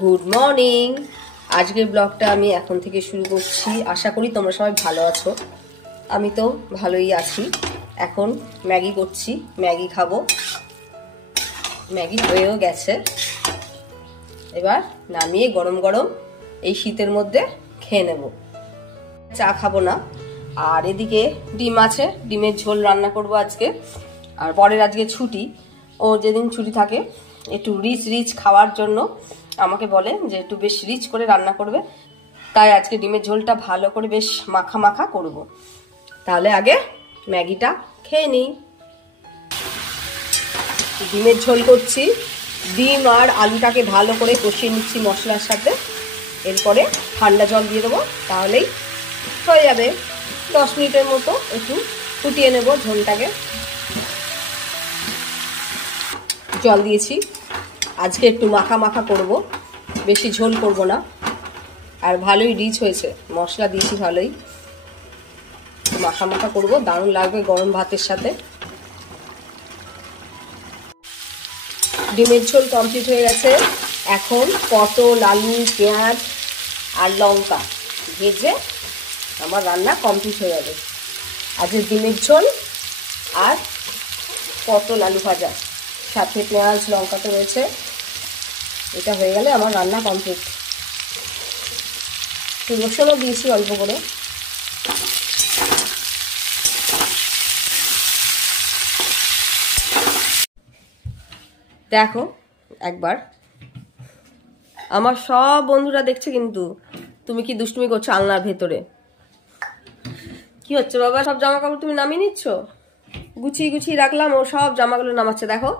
Good morning. আজকের ব্লগটা আমি এখন থেকে শুরু করছি। আশা করি তোমরা সবাই ভালো আছো। আমি তো ভালোই আছি। এখন ম্যাগি করছি, ম্যাগি খাবো। ম্যাগি হয়েও গেছে, এবার নামিয়ে গরম গরম এই শীতের মধ্যে খেয়ে নেব। চা খাবো না। আর এদিকে ডিম আছে, ডিমের ঝোল রান্না করব আজকে। আর পরের আজকে ছুটি, ও যেদিন ছুটি থাকে একটু রিচ রিচ খাওয়ার জন্য আমাকে বলে যে একটু বেশ রিচ করে রান্না করবে, তাই আজকে ডিমের ঝোলটা ভালো করে বেশ মাখা মাখা করব। তাহলে আগে ম্যাগিটা খেয়ে নিই। ডিমের ঝোল করছি, ডিম আর আলুটাকে ভালো করে কষিয়ে নিচ্ছি মশলার সাথে। এরপরে ঠান্ডা জল দিয়ে দেবো, তাহলেই হয়ে যাবে। 10 মিনিটের মতো একটু ফুটিয়ে নেব ঝোলটাকে। জল দিয়েছি, আজকে একটু মাখা মাখা করব, বেশি ঝোল করব না। আর ভালোই রিচ হয়েছে, মশলা দিয়েছি ভালোই। মাখা মাখা করব, দারুণ লাগবে গরম ভাতের সাথে। ডিমের ঝোল কমপ্লিট হয়ে গেছে। এখন পটল, আলু, পেঁয়াজ আর লঙ্কা ভেজে আমার রান্না কমপ্লিট হয়ে যাবে। আজকে ডিমের ঝোল আর পটল আলু ভাজা, সাথে পেঁয়াজ লঙ্কা তো রয়েছে। এটা হয়ে গেলে আমার রান্না কমপ্লিট। রসুনও দিয়েছি অল্প করে। দেখো একবার, আমার সব বন্ধুরা দেখছে কিন্তু তুমি কি দুষ্টুমি করছো আলনার ভেতরে। কি হচ্ছে বাবা? সব জামা কাপড় তুমি নামিয়ে নিচ্ছ? গুছিয়ে গুছিয়ে রাখলাম, ও সব জামাগুলো নামাচ্ছে। দেখো,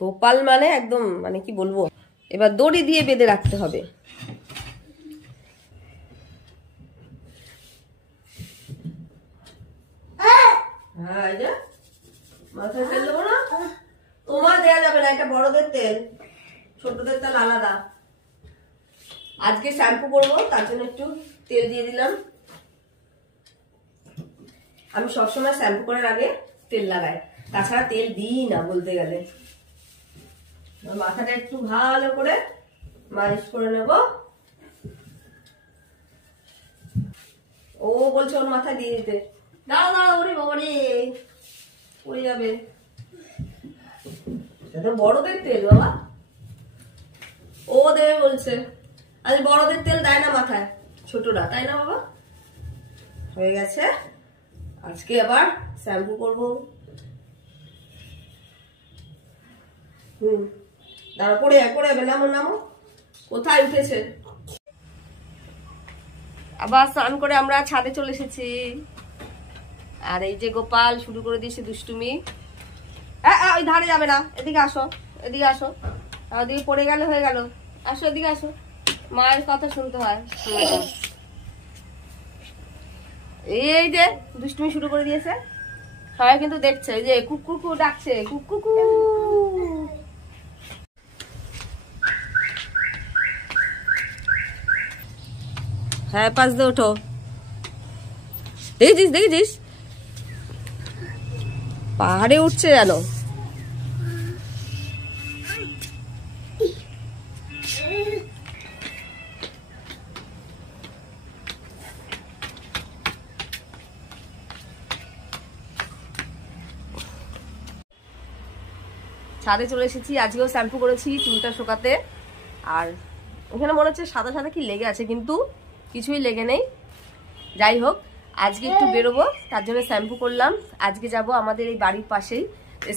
গোপাল মানে একদম, মানে কি বলবো। এবার দড়ি দিয়ে বেঁধে রাখতে হবে। হ্যাঁ, এই যে মাথায় তেল দেবো না, তোমার দেয়া যাবে না, এটা বড়দের তেল, ছোটদের তেল আলাদা। আজকে শ্যাম্পু করবো, তার জন্য একটু তেল দিয়ে দিলাম। আমি সবসময় শ্যাম্পু করার আগে তেল লাগাই, তাছাড়া তেল দিই না বলতে গেলে। মাথাটা একটু ভালো করে মালিশ করে নেব। ও বলছে ওর মাথায় দিয়ে দিতে। দাঁড়া দাঁড়া, ওরে বাবা রে, পড়ে যাবে। এটা বড়দের তেল বাবা, ও দেবে বলছে। আজ বড়দের তেল দেয় না মাথায়, ছোটরা, তাই না বাবা? হয়ে গেছে। আজকে আবার শ্যাম্পু করব। দাঁড়া, পড়ে যাবে। নামো নামো, কোথায় উঠেছে? আবার স্নান করে আমরা ছাদে চলে এসেছি। আর এই যে গোপাল শুরু করে দিয়েছে দুষ্টুমি। ওই ধারে যাবে না, এদিকে আসো, এদিকে আসো। ওদিকে পড়ে গেলে হয়ে গেল। আসো, এদিকে আসো, মায়ের কথা শুনতে হয়। এই যে দুষ্টুমি শুরু করে দিয়েছে, সবাই কিন্তু দেখছে। এই যে কুকুকু ডাকছে, কুকুকু। হ্যাঁ, পাশ দিয়ে ওঠো। দেখেছিস পাহাড়ে উঠছে জানো। ছাদে চলে এসেছি, আজকেও শ্যাম্পু করেছি চুলটা শুকাতে। আর ওখানে মনে হচ্ছে সাদা সাদা কি লেগে আছে, কিন্তু কিছুই লেগে নেই। যাই হোক, আজকে একটু বেরোবো, তার জন্য শ্যাম্পু করলাম। আজকে যাব আমাদের এই বাড়ির পাশেই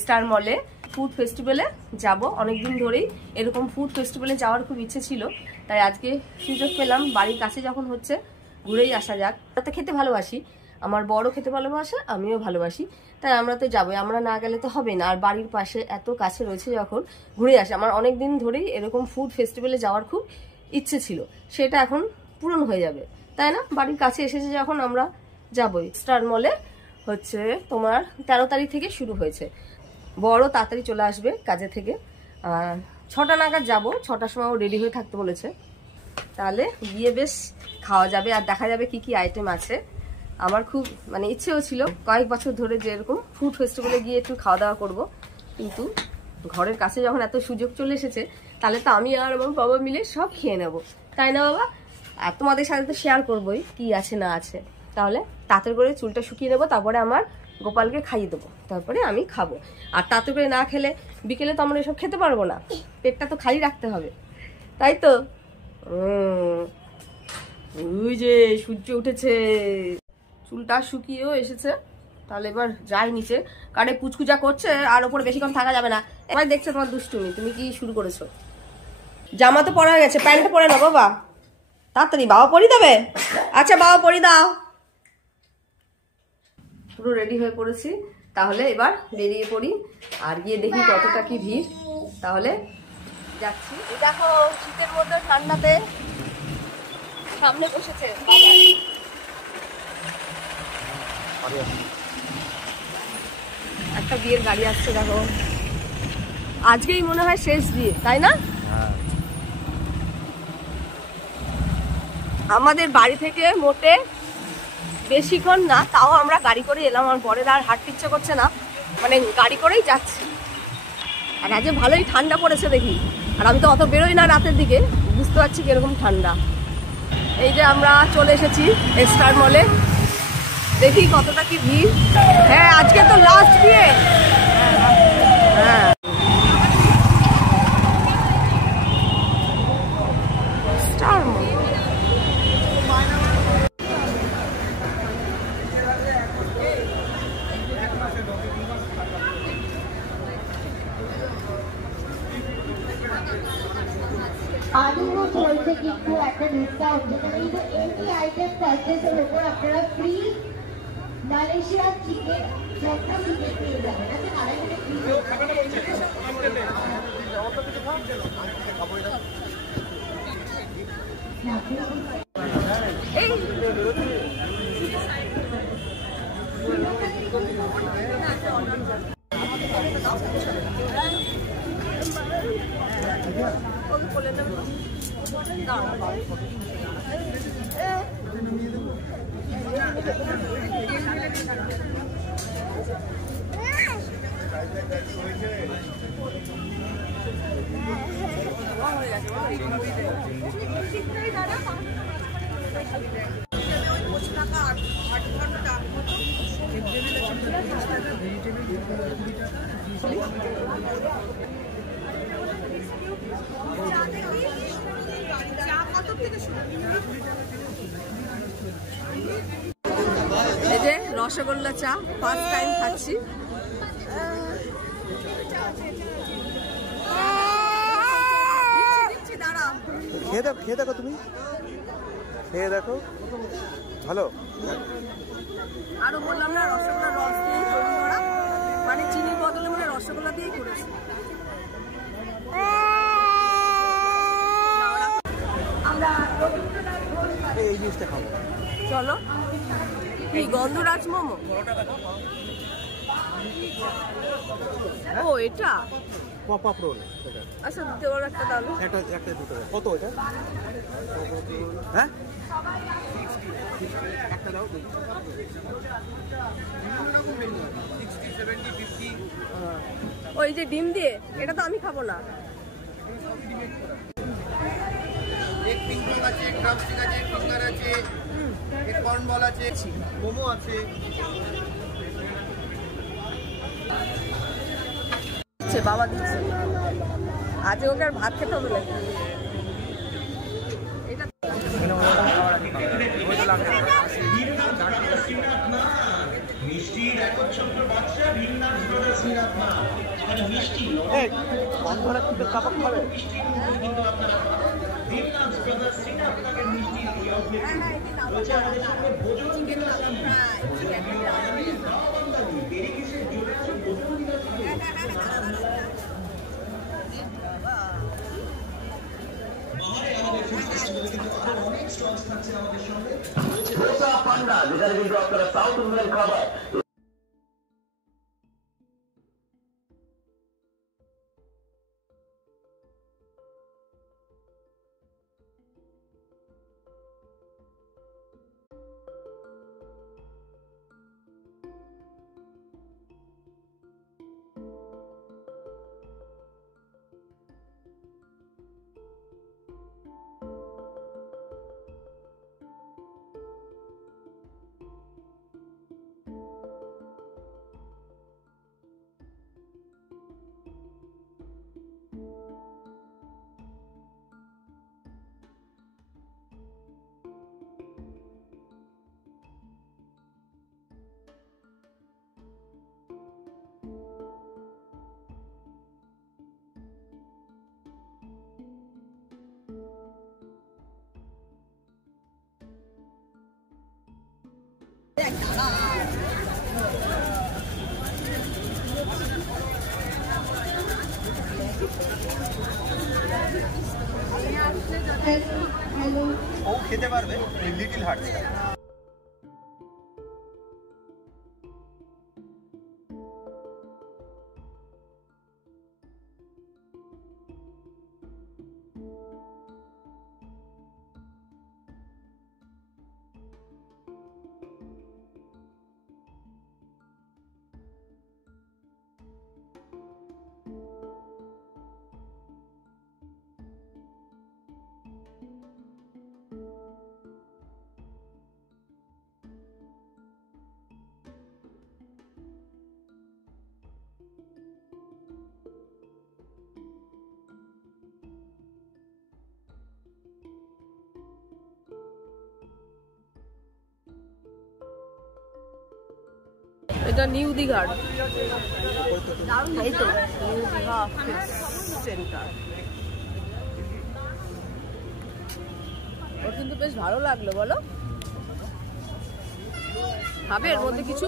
স্টার মলে ফুড ফেস্টিভ্যালে যাব। অনেকদিন ধরেই এরকম ফুড ফেস্টিভ্যালে যাওয়ার খুব ইচ্ছে ছিল, তাই আজকে সুযোগ পেলাম। বাড়ির কাছে যখন হচ্ছে, ঘুরেই আসা যাক। তো খেতে ভালোবাসি, আমার বড় খেতে ভালোবাসে, আমিও ভালোবাসি, তাই আমরা তো যাবোই। আমরা না গেলে তো হবে না। আর বাড়ির পাশে এত কাছে রয়েছে, যখন ঘুরে আসে। আমার অনেকদিন ধরেই এরকম ফুড ফেস্টিভ্যালে যাওয়ার খুব ইচ্ছে ছিল, সেটা এখন পূরণ হয়ে যাবে, তাই না? বাড়ির কাছে এসেছে যখন, আমরা যাবই। স্টার মলে হচ্ছে তোমার 13 তারিখ থেকে শুরু হয়েছে। বড় তাড়াতাড়ি চলে আসবে কাজে থেকে, 6টা নাগাদ যাব। 6টার সময় ও রেডি হয়ে থাকতে বলেছে। তাহলে গিয়ে বেশ খাওয়া যাবে, আর দেখা যাবে কি কি আইটেম আছে। আমার খুব মানে ইচ্ছেও ছিল কয়েক বছর ধরে যে এরকম ফুড ফেস্টিভ্যালে গিয়ে একটু খাওয়া দাওয়া করব, কিন্তু ঘরের কাছে যখন এত সুযোগ চলে এসেছে, তাহলে তো আমি আর আমার বাবা মিলে সব খেয়ে নেব, তাই না বাবা? আর তোমাদের সাথে তো শেয়ার করবোই কি আছে না আছে। তাহলে তাড়াতাড়ি করে চুলটা শুকিয়ে নেবো, তারপরে আমার গোপালকে খাইয়ে দেবো, তারপরে আমি খাবো। আর তাড়াতাড়ি করে না খেলে বিকেলে তো আমরা এসব খেতে পারবো না, পেটটা তো খালি রাখতে হবে, তাই তো? ওই যে সূর্য উঠেছে, চুলটা শুকিয়েও এসেছে। তাহলে এবার যাই নিচে, কারণ পুচকুচা করছে আর ওপরে বেশিক্ষণ থাকা যাবে না। এবার দেখছে তোমার দুষ্টুমি, তুমি কি শুরু করেছো। জামা তো পরা হয়ে গেছে, প্যান্টটা পরে নাও বাবা, তাড়াতাড়ি। বাবা পরি দেবে? আচ্ছা বাবা পরি দাও। পুরো রেডি হয়ে পড়েছি, তাহলে এবার বেরিয়ে পড়ি আর গিয়ে দেখি কতটা কি ভিড়। তাহলে যাচ্ছি। দেখো শীতের মধ্যে ঠান্ডাতে সামনে বসেছে একটা বিয়ের গাড়ি আসছে। দেখো আজকেই মনে হয় শেষ বিয়ে, তাই না? আমাদের বাড়ি থেকে মোটে বেশিক্ষণ না, তাও আমরা গাড়ি করে এলাম। আমার বরের আর হাঁটতে ইচ্ছে করছে না, মানে গাড়ি করেই যাচ্ছি। আর আজ ভালোই ঠান্ডা পড়েছে দেখি, আর আমি তো অত বেরোই না রাতের দিকে, বুঝতে পারছি কিরকম ঠান্ডা। এই যে আমরা চলে এসেছি স্টার মলে, দেখি কতটা কি ভিড়। হ্যাঁ আজকে তো লাস্ট বিয়ে। হ্যাঁ স্টার মল। আলুও চলছে কিন্তু একটা ডিসকাউন্ট, যেখানে কিন্তু এনি আইটেম পারচেসের উপর আপনারা ফ্রি মালয়েশিয়ান চিকেন যথা চিকেন পেয়ে যাবেন। আচ্ছা আরেকটা এই যে রসগোল্লা চা ফার্স্ট টাইম খাচ্ছি। খেয়ে দেখো, তুমি খেয়ে দেখো, ভালো। আরো বললাম না রসগোল্লা রস দিয়ে তৈরি করা, মানে চিনির বদলে মানে রসগোল্লা দিয়েই করেছে। এই জিনিসটা খাবো, চলো। এই গন্ধরাজ মোমো, ও এটা পপ রোল। আচ্ছা দিতে পারো একটা, তাহলে একটা দুটো কত এটা? হ্যাঁ একটা দাও। ওই যে ডিম দিয়ে, এটা তো আমি খাবো না। এক পিং পং আছে, এক ড্রামস্টিক আছে, এক ফিঙ্গার আছে, এক কর্ন বল আছে, মোমো আছে। বাবা দিচ্ছে, আজ ওকে আর ভাত খেতে হবে নাকি? এটা কাবাব খাবে? পান্ডা, যেখানে কিন্তু আপনারা সাউথ ইন্ডিয়ান খাবার ও খেতে পারবে ওই লিটল হার্টসটা। এটা নিউ দীঘার, এই তো নিউ দীঘা সেন্টার। ওর কিন্তু বেশ ভালো লাগলো, বলো খাবে এর মধ্যে কিছু?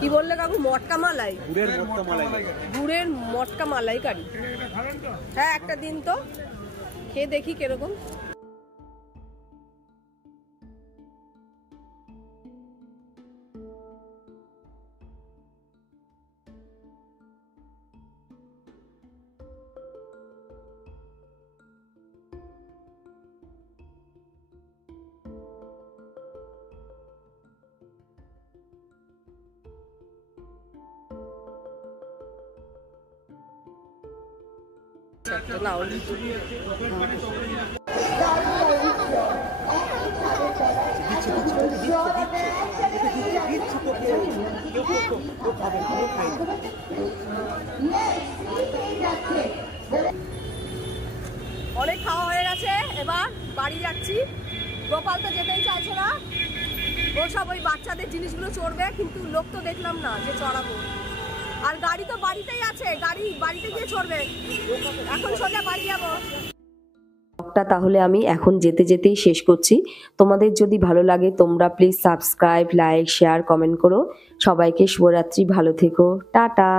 কি বললে কাকু? মটকা মালাই? গুড়ের মটকা মালাই। গুড়ের মটকা মালাইকারি? হ্যাঁ একটা দিন তো, খেয়ে দেখি কিরকম। নাও অনেক খাওয়া হয়ে গেছে, এবার বাড়ি যাচ্ছি। গোপাল তো যেতেই চাইছে না, ও সব ওই বাচ্চাদের জিনিসগুলো চড়বে, কিন্তু লোক তো দেখলাম না যে চড়াবো। আর গাড়ি তো বাড়িতেই আছে, গাড়ি বাড়িতে গিয়ে চড়বে। এখন সোজা বাড়ি যাবো। তাহলে আমি এখন যেতে যেতেই শেষ করছি। তোমাদের যদি ভালো লাগে তোমরা please subscribe, like, share, comment করো। সবাইকে শুভরাত্রি, ভালো থেকো, টাটা।